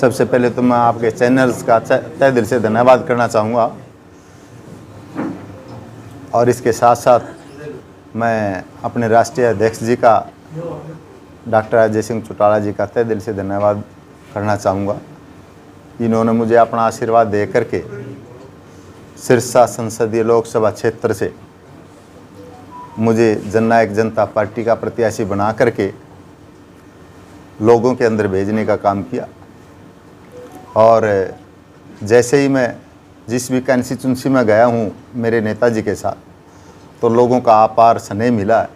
सबसे पहले तो मैं आपके चैनल्स का तहे दिल से धन्यवाद करना चाहूँगा और इसके साथ साथ मैं अपने राष्ट्रीय अध्यक्ष जी का डॉक्टर अजय सिंह चौटाला जी का तहे दिल से धन्यवाद करना चाहूँगा। इन्होंने मुझे अपना आशीर्वाद दे करके सिरसा संसदीय लोकसभा क्षेत्र से मुझे जननायक जनता पार्टी का प्रत्याशी बना करके लोगों के अंदर भेजने का काम किया। और जैसे ही मैं जिस भी कंस्टिट्यूंसी में गया हूँ मेरे नेताजी के साथ, तो लोगों का अपार स्नेह मिला है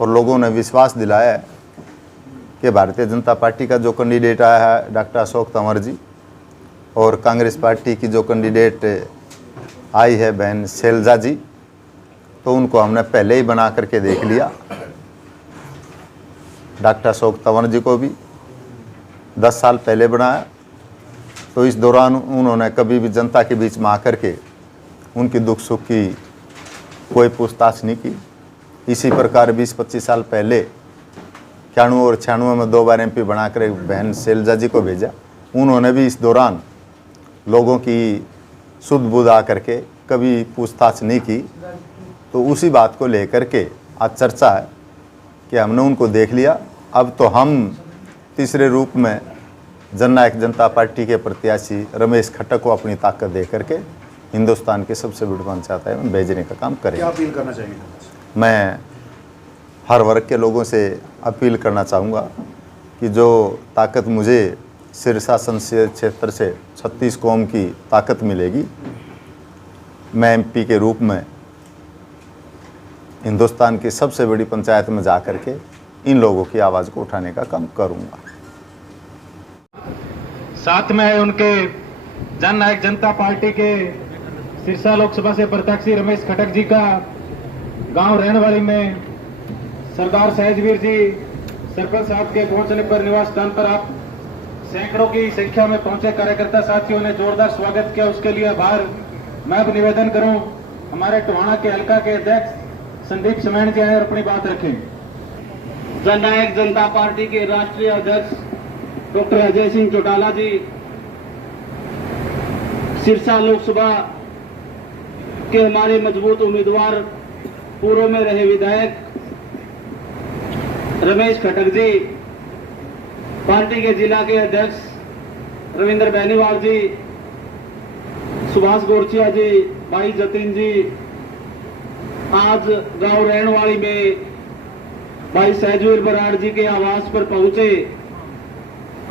और लोगों ने विश्वास दिलाया है कि भारतीय जनता पार्टी का जो कैंडिडेट आया है डॉक्टर अशोक तंवर जी, और कांग्रेस पार्टी की जो कैंडिडेट आई है बहन शैलजा जी, तो उनको हमने पहले ही बना करके देख लिया। डॉक्टर अशोक तंवर जी को भी 10 साल पहले बनाया, तो इस दौरान उन्होंने कभी भी जनता के बीच में आकर के उनकी दुख सुख की कोई पूछताछ नहीं की। इसी प्रकार 20-25 साल पहले 91 और 96 में 2 बार MP बनाकर एक बहन शैलजा जी को भेजा। उन्होंने भी इस दौरान लोगों की सुध बुध आकर के कभी पूछताछ नहीं की। तो उसी बात को लेकर के आज चर्चा है कि हमने उनको देख लिया। अब तो हम तीसरे रूप में जननायक जनता पार्टी के प्रत्याशी रमेश खट्टर को अपनी ताकत दे करके हिंदुस्तान के सबसे बड़ी पंचायत में भेजने का काम करेंगे। क्या अपील करना चाहिए? मैं हर वर्ग के लोगों से अपील करना चाहूँगा कि जो ताकत मुझे सिरसा संसदीय क्षेत्र से 36 कौम की ताकत मिलेगी, मैं MP के रूप में हिंदुस्तान की सबसे बड़ी पंचायत में जा कर के इन लोगों की आवाज़ को उठाने का काम करूँगा। साथ में है उनके जननायक जनता पार्टी के सिरसा लोकसभा से प्रत्याशी रमेश खट्टर जी का गांव रहनवाली में सरदार सहजवीर जी सरपंच साहब के पहुंचने पर निवास स्थान पर आप सैकड़ों की संख्या में पहुंचे कार्यकर्ता साथियों ने जोरदार स्वागत किया, उसके लिए आभार। मैं अब निवेदन करूं हमारे टोहाना के हल्का के अध्यक्ष संदीप समेण जी आए और अपनी बात रखें। जननायक जनता पार्टी के राष्ट्रीय अध्यक्ष डॉक्टर अजय सिंह चौटाला जी, सिरसा लोकसभा के हमारे मजबूत उम्मीदवार पूर्व में रहे विधायक रमेश खट्टर जी, पार्टी के जिला के अध्यक्ष रविंद्र बेनीवाल जी, सुभाष गोरचिया जी, भाई जतिन जी, आज गांव रहनवाली में भाई सहजवीर बराड़ जी के आवास पर पहुंचे।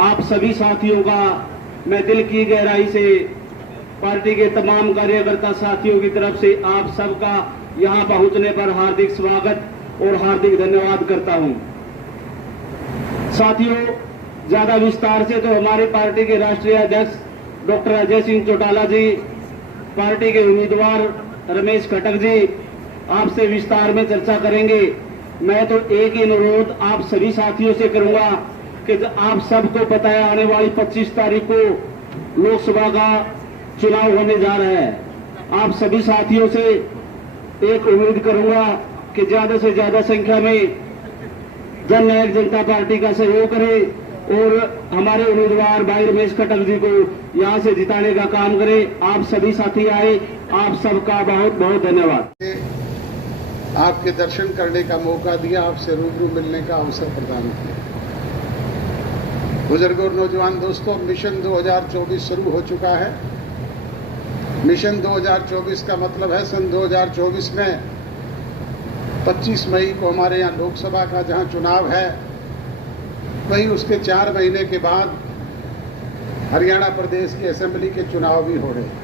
आप सभी साथियों का मैं दिल की गहराई से पार्टी के तमाम कार्यकर्ता साथियों की तरफ से आप सबका यहां पहुंचने पर हार्दिक स्वागत और हार्दिक धन्यवाद करता हूं। साथियों, ज्यादा विस्तार से तो हमारी पार्टी के राष्ट्रीय अध्यक्ष डॉक्टर अजय सिंह चौटाला जी, पार्टी के उम्मीदवार रमेश खट्टर जी आपसे विस्तार में चर्चा करेंगे। मैं तो एक ही अनुरोध आप सभी साथियों से करूंगा कि आप सबको पता है आने वाली 25 तारीख को लोकसभा का चुनाव होने जा रहा है। आप सभी साथियों से एक उम्मीद करूंगा कि ज्यादा से ज्यादा संख्या में जननायक जनता पार्टी का सहयोग करें और हमारे उम्मीदवार भाई रमेश खट्टर जी को यहां से जिताने का काम करें। आप सभी साथी आए, आप सबका बहुत बहुत धन्यवाद। आपके दर्शन करने का मौका दिया, आपसे रूबरू मिलने का अवसर प्रदान किया। बुजुर्ग और नौजवान दोस्तों, मिशन 2024 शुरू हो चुका है। मिशन 2024 का मतलब है सन 2024 में 25 मई को हमारे यहाँ लोकसभा का जहाँ चुनाव है, वहीं उसके 4 महीने के बाद हरियाणा प्रदेश की असेंबली के चुनाव भी हो रहे हैं।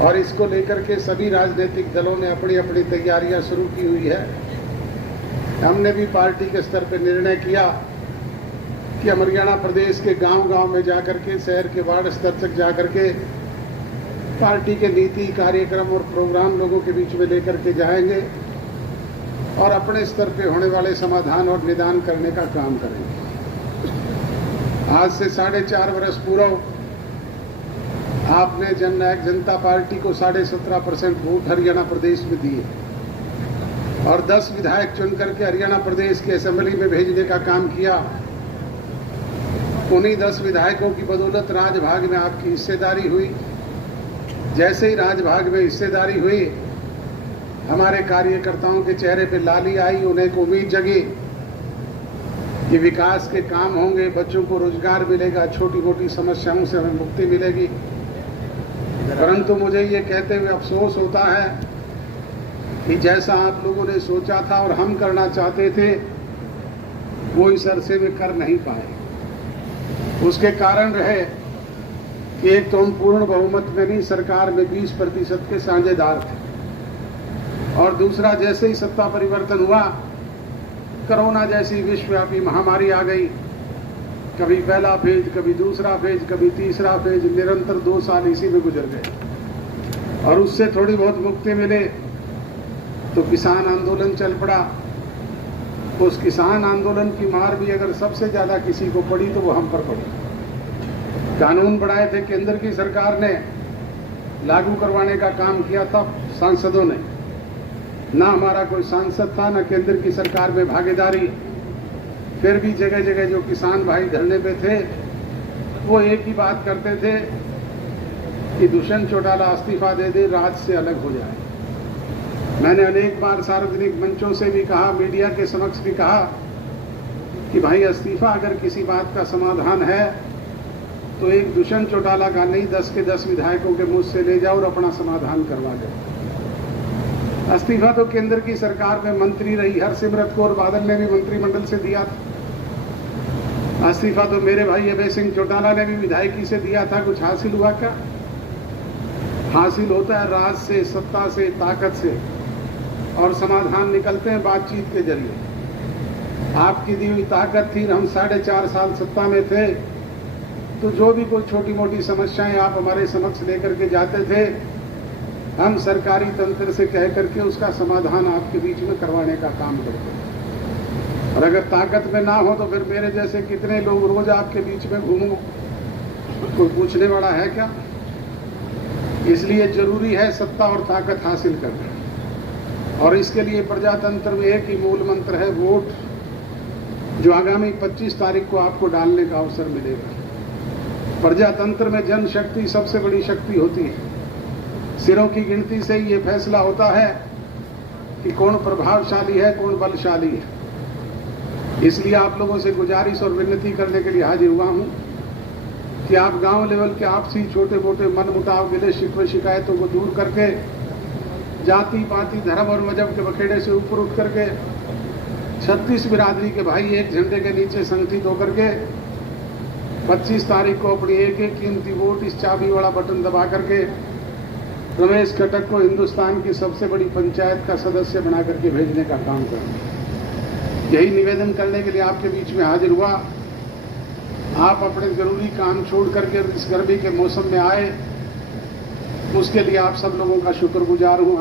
और इसको लेकर के सभी राजनीतिक दलों ने अपनी अपनी तैयारियां शुरू की हुई है। हमने भी पार्टी के स्तर पर निर्णय किया कि हम हरियाणा प्रदेश के गांव-गांव में जाकर के, शहर के वार्ड स्तर तक जाकर के पार्टी के नीति, कार्यक्रम और प्रोग्राम लोगों के बीच में लेकर के जाएंगे और अपने स्तर पे होने वाले समाधान और निदान करने का काम करेंगे। आज से 4.5 वर्ष पूर्व आपने जननायक जनता पार्टी को 17.5% वोट हरियाणा प्रदेश में दिए और 10 विधायक चुन करके हरियाणा प्रदेश की असेंबली में भेजने का काम किया। उन्हीं 10 विधायकों की बदौलत राजभाग में आपकी हिस्सेदारी हुई। जैसे ही राजभाग में हिस्सेदारी हुई, हमारे कार्यकर्ताओं के चेहरे पे लाली आई, उन्हें एक उम्मीद जगी कि विकास के काम होंगे, बच्चों को रोजगार मिलेगा, छोटी मोटी समस्याओं से हमें मुक्ति मिलेगी। परंतु मुझे ये कहते हुए अफसोस होता है कि जैसा आप लोगों ने सोचा था और हम करना चाहते थे, वो इस अरसे में कर नहीं पाए। उसके कारण रहे कि एक तो हम पूर्ण बहुमत में नहीं, सरकार में 20% के साझेदार थे, और दूसरा जैसे ही सत्ता परिवर्तन हुआ, कोरोना जैसी विश्वव्यापी महामारी आ गई। कभी पहला फेज, कभी दूसरा फेज, कभी तीसरा फेज, निरंतर 2 साल इसी में गुजर गए। और उससे थोड़ी बहुत मुक्ति मिले तो किसान आंदोलन चल पड़ा। उस किसान आंदोलन की मार भी अगर सबसे ज्यादा किसी को पड़ी तो वो हम पर पड़ी। कानून बनाए थे केंद्र की सरकार ने, लागू करवाने का काम किया था सांसदों ने। ना हमारा कोई सांसद था, ना केंद्र की सरकार में भागीदारी। फिर भी जगह जगह जो किसान भाई धरने पे थे, वो एक ही बात करते थे कि दुष्यंत चौटाला इस्तीफा दे दे, राज से अलग हो जाए। मैंने अनेक बार सार्वजनिक मंचों से भी कहा, मीडिया के समक्ष भी कहा कि भाई इस्तीफा अगर किसी बात का समाधान है तो एक दुष्यंत चौटाला का नहीं, 10 के 10 विधायकों के मुझ से ले जाओ और अपना समाधान करवा दो। इस्तीफा तो केंद्र की सरकार में मंत्री रही हरसिमरत कौर बादल ने भी मंत्रिमंडल से दिया था। इस्तीफा तो मेरे भाई अभय सिंह चौटाला ने भी विधायकी से दिया था। कुछ हासिल हुआ क्या? हासिल होता है राज से, सत्ता से, ताकत से, और समाधान निकलते हैं बातचीत के जरिए। आपकी दी हुई ताकत थी, हम 4.5 साल सत्ता में थे, तो जो भी कोई छोटी मोटी समस्याएं आप हमारे समक्ष लेकर के जाते थे, हम सरकारी तंत्र से कह करके उसका समाधान आपके बीच में करवाने का काम करते हैं। और अगर ताकत में ना हो तो फिर मेरे जैसे कितने लोग रोज आपके बीच में घूमूं, कोई पूछने वाला है क्या? इसलिए जरूरी है सत्ता और ताकत हासिल करना, और इसके लिए प्रजातंत्र में एक ही मूल मंत्र है, वोट, जो आगामी 25 तारीख को आपको डालने का अवसर मिलेगा। प्रजातंत्र में जनशक्ति सबसे बड़ी शक्ति होती है। सिरों की गिनती से ही ये फैसला होता है कि कौन प्रभावशाली है, कौन बलशाली है। इसलिए आप लोगों से गुजारिश और विनती करने के लिए हाजिर हुआ हूं कि आप गांव लेवल के आपसी छोटे मोटे मनमुटाव, गिले शिकवे, शिकायतों को दूर करके जाति पाति धर्म और मजहब के बखेड़े से ऊपर उठ करके 36 बिरादरी के भाई एक झंडे के नीचे संगठित होकर के 25 तारीख को अपनी एक एक कीमती वोट, इस चाबी वाला बटन दबा करके रमेश खटक को हिंदुस्तान की सबसे बड़ी पंचायत का सदस्य बना करके भेजने का काम करें। यही निवेदन करने के लिए आपके बीच में हाजिर हुआ। आप अपने जरूरी काम छोड़ करके इस गर्मी के मौसम में आए, उसके लिए आप सब लोगों का शुक्रगुजार हूं।